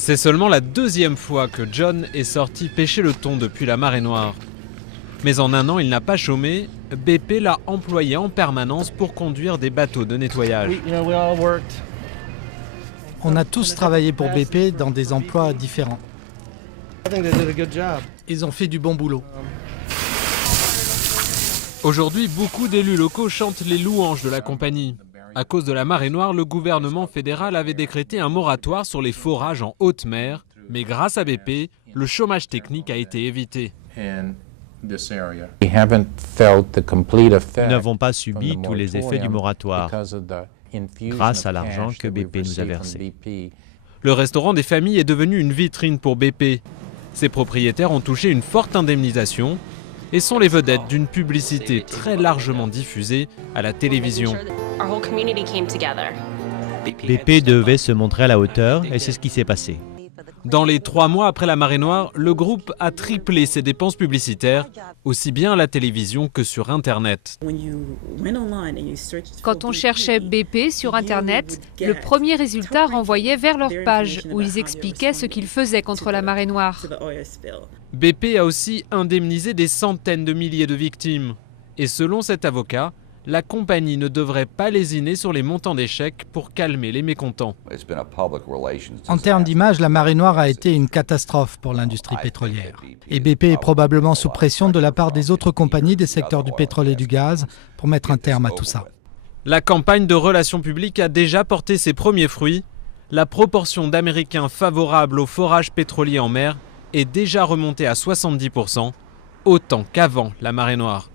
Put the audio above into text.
C'est seulement la deuxième fois que John est sorti pêcher le thon depuis la marée noire. Mais en un an, il n'a pas chômé. BP l'a employé en permanence pour conduire des bateaux de nettoyage. On a tous travaillé pour BP dans des emplois différents. Ils ont fait du bon boulot. Aujourd'hui, beaucoup d'élus locaux chantent les louanges de la compagnie. À cause de la marée noire, le gouvernement fédéral avait décrété un moratoire sur les forages en haute mer. Mais grâce à BP, le chômage technique a été évité. Nous n'avons pas subi tous les effets du moratoire grâce à l'argent que BP nous a versé. Le restaurant des familles est devenu une vitrine pour BP. Ses propriétaires ont touché une forte indemnisation et sont les vedettes d'une publicité très largement diffusée à la télévision. BP devait se montrer à la hauteur et c'est ce qui s'est passé. Dans les 3 mois après la marée noire, le groupe a triplé ses dépenses publicitaires, aussi bien à la télévision que sur Internet. Quand on cherchait BP sur Internet, le premier résultat renvoyait vers leur page où ils expliquaient ce qu'ils faisaient contre la marée noire. BP a aussi indemnisé des centaines de milliers de victimes. Et selon cet avocat, la compagnie ne devrait pas lésiner sur les montants des chèques pour calmer les mécontents. En termes d'image, la marée noire a été une catastrophe pour l'industrie pétrolière. Et BP est probablement sous pression de la part des autres compagnies des secteurs du pétrole et du gaz pour mettre un terme à tout ça. La campagne de relations publiques a déjà porté ses premiers fruits. La proportion d'Américains favorables au forage pétrolier en mer est déjà remontée à 70%, autant qu'avant la marée noire.